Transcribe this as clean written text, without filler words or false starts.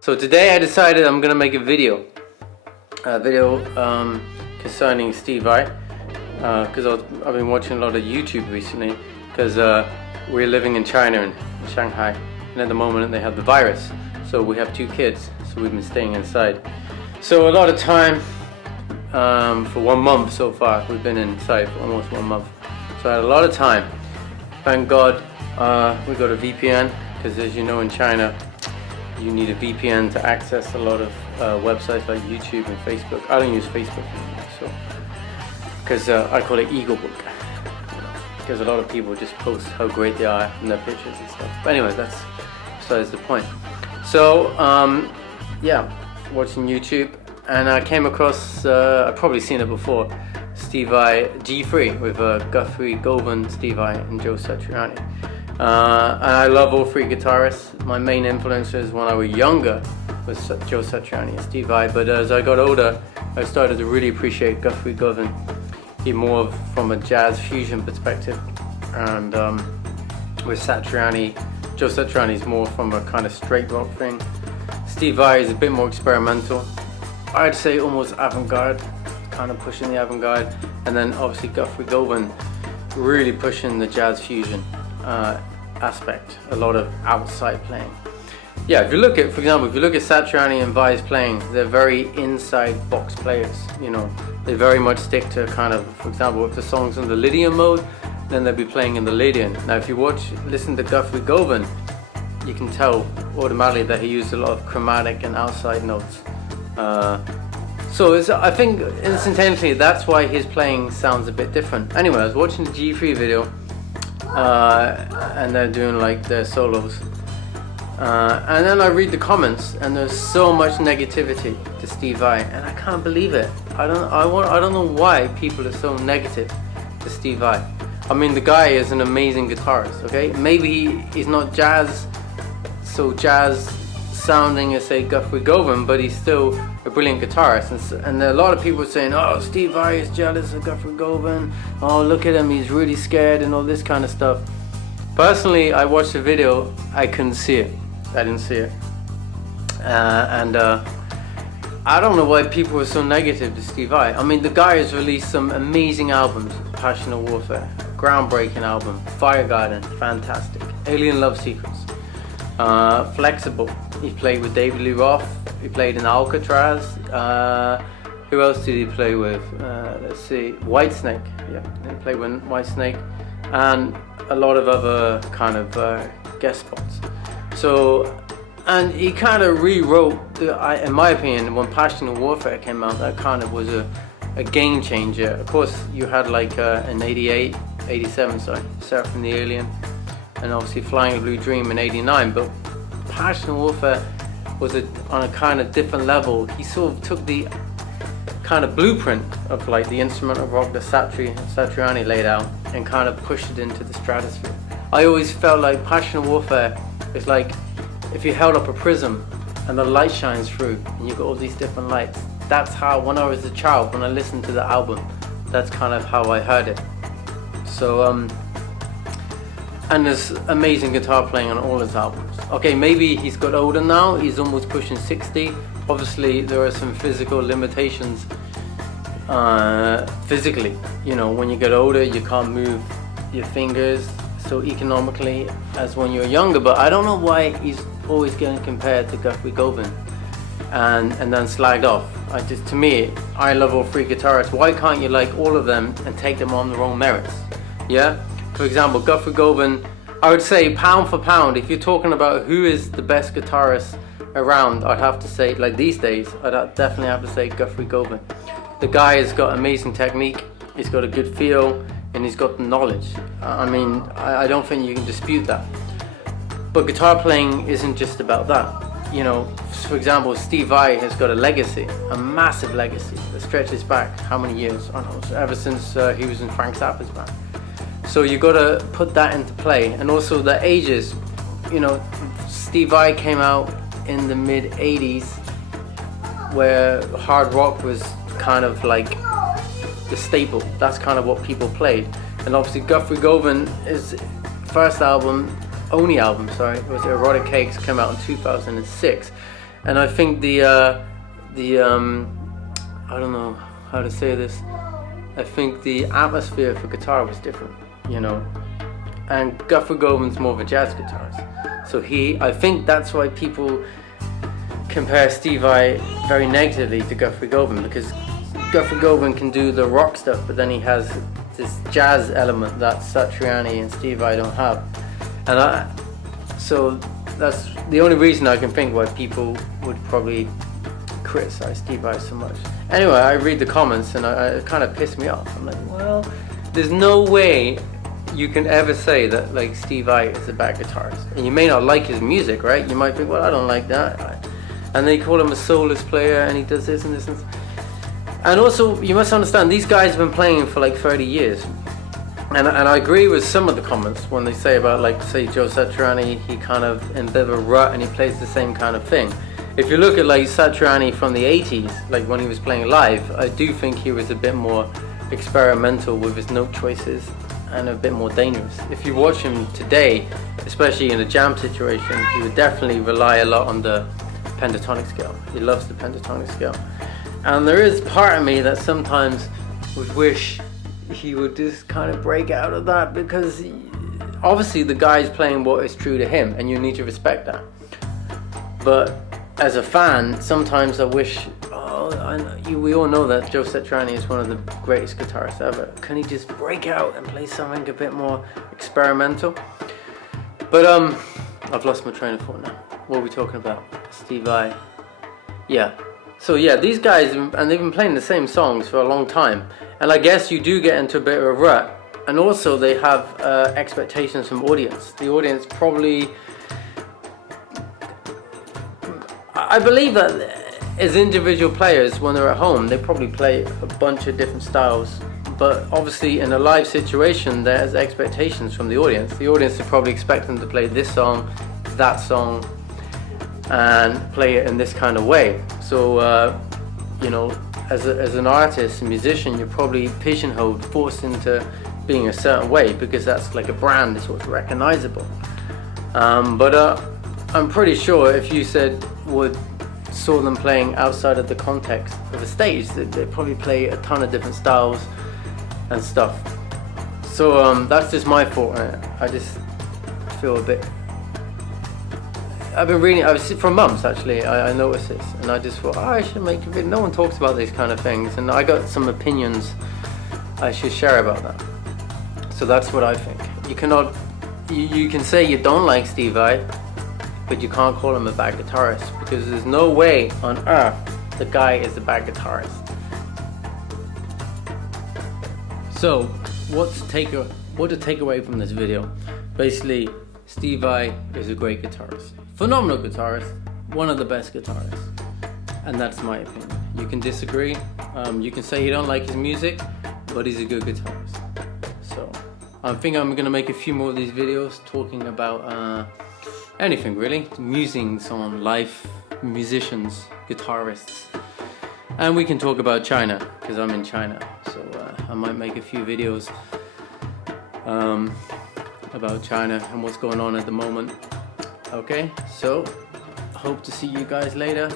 So today I decided I'm gonna make a video concerning Steve Vai, because I've been watching a lot of YouTube recently, because we're living in China and Shanghai, and at the moment they have the virus, so we have 2 kids, so we've been staying inside. So a lot of time, for 1 month so far, we've been inside for almost 1 month, so I had a lot of time. Thank God we got a VPN, because as you know, in China you need a VPN to access a lot of websites like YouTube and Facebook. I don't use Facebook anymore, so because I call it ego book, because a lot of people just post how great they are in their pictures and stuff. But anyway, that's besides the point. So yeah, watching YouTube, and I came across, I've probably seen it before, Steve Vai G3 with Guthrie Govan, Steve Vai and Joe Satriani. And I love all 3 guitarists. My main influences when I was younger was Joe Satriani and Steve Vai, but as I got older I started to really appreciate Guthrie Govan. He more from a jazz fusion perspective, and with Satriani, Joe Satriani is more from a kind of straight rock thing. Steve Vai is a bit more experimental, I'd say almost avant-garde, kind of pushing the avant-garde, and then obviously Guthrie Govan really pushing the jazz fusion aspect, a lot of outside playing. Yeah, if you look at, for example, if you look at Satriani and Vai's playing, they're very inside box players, you know. They very much stick to kind of, for example, if the song's in the Lydian mode, then they'll be playing in the Lydian. Now if you listen to Guthrie Govan, you can tell automatically that he used a lot of chromatic and outside notes. So I think instantaneously that's why his playing sounds a bit different. Anyway, I was watching the G3 video, and they're doing like their solos, and then I read the comments, and there's so much negativity to Steve Vai, and I can't believe it. I don't know why people are so negative to Steve Vai. I mean, the guy is an amazing guitarist, okay? Maybe he's not jazz sounding as say Guthrie Govan, but he's still a brilliant guitarist, and a lot of people are saying, oh, Steve Vai is jealous of Guthrie Govan, oh look at him, he's really scared and all this kind of stuff. Personally, I watched the video, I couldn't see it. I didn't see it, and I don't know why people are so negative to Steve Vai. I mean, the guy has released some amazing albums. Passion of Warfare, groundbreaking album. Fire Garden, fantastic. Alien Love Secrets, Flexible. He played with David Lee Roth. He played in Alcatraz. Who else did he play with? Let's see, Whitesnake. Yeah, he played with Whitesnake, and a lot of other kind of guest spots. So, and he kind of rewrote, in my opinion, when Passion of Warfare came out, that kind of was a game changer. Of course, you had like in 87, Surf from the Alien, and obviously Flying a Blue Dream in 89, but Passion of Warfare was on a kind of different level. He sort of took the kind of blueprint of like the instrumental rock that Satriani laid out and kind of pushed it into the stratosphere. I always felt like Passion of Warfare is like if you held up a prism and the light shines through and you've got all these different lights. That's how, when I was a child, when I listened to the album, that's kind of how I heard it. So and there's amazing guitar playing on all his albums. Okay, maybe he's got older now, he's almost pushing 60. Obviously there are some physical limitations, physically, you know, when you get older you can't move your fingers so economically as when you're younger, but I don't know why he's always getting compared to Guthrie Govan and then slagged off. To me, I love all 3 guitarists. Why can't you like all of them and take them on their own merits? Yeah, for example, Guthrie Govan, I would say pound for pound, if you're talking about who is the best guitarist around, I'd have to say, like these days, I'd definitely have to say Guthrie Govan. The guy has got amazing technique, he's got a good feel, and he's got the knowledge. I mean, I don't think you can dispute that. But guitar playing isn't just about that. You know, for example, Steve Vai has got a legacy, a massive legacy that stretches back how many years? I don't know, ever since he was in Frank Zappa's band. So you got to put that into play, and also the ages. You know, Steve Vai came out in the mid 80s, where hard rock was kind of like the staple. That's kind of what people played. And obviously Guthrie Govan, his only album, was Erotic Cakes, came out in 2006. And I think the I don't know how to say this. I think the atmosphere for guitar was different, you know. And Guthrie Govan's more of a jazz guitarist, so I think that's why people compare Steve Vai very negatively to Guthrie Govan, because Guthrie Govan can do the rock stuff, but then he has this jazz element that Satriani and Steve Vai don't have. And so that's the only reason I can think why people would probably criticize Steve Vai so much. Anyway, I read the comments and it kind of pissed me off. I'm like, well, there's no way you can ever say that like Steve Vai is a bad guitarist. And you may not like his music, right? You might think, well, I don't like that. And they call him a soulless player and he does this and this and this. And also, you must understand, these guys have been playing for like 30 years. And I agree with some of the comments when they say about, like, say, Joe Satriani, he kind of in a bit of a rut and he plays the same kind of thing. If you look at like Satriani from the 80s, like when he was playing live, I do think he was a bit more experimental with his note choices and a bit more dangerous. If you watch him today, especially in a jam situation, he would definitely rely a lot on the pentatonic scale. He loves the pentatonic scale. And there is part of me that sometimes would wish he would just kind of break out of that, because obviously the guy's playing what is true to him and you need to respect that. But as a fan, sometimes I wish, we all know that Joe Satriani is one of the greatest guitarists ever. Can he just break out and play something a bit more experimental? But I've lost my train of thought now. What are we talking about? Steve Vai. Yeah. So yeah, these guys, and they've been playing the same songs for a long time. And I guess you do get into a bit of a rut. And also they have expectations from audience. The audience probably, I believe that as individual players, when they're at home, they probably play a bunch of different styles. But obviously in a live situation, there's expectations from the audience. The audience would probably expect them to play this song, that song, and play it in this kind of way. So, you know, as an artist, a musician, you're probably pigeonholed, forced into being a certain way, because that's like a brand, it's what's recognizable. But I'm pretty sure if you saw them playing outside of the context of a stage, they'd probably play a ton of different styles and stuff. So that's just my thought on it. I just feel a bit, I've been reading, for months actually, I noticed this, and I just thought, I should make a video. No one talks about these kind of things, and I got some opinions I should share about that. So that's what I think. You can say you don't like Steve Vai, but you can't call him a bad guitarist, because there's no way on earth the guy is a bad guitarist. So what to take away from this video? Basically, Steve Vai is a great guitarist, phenomenal guitarist, one of the best guitarists, and that's my opinion. You can disagree, you can say you don't like his music, but he's a good guitarist. So I think I'm gonna make a few more of these videos talking about anything really, musings on life, musicians, guitarists, and we can talk about China, because I'm in China, so I might make a few videos about China and what's going on at the moment. Okay, so hope to see you guys later.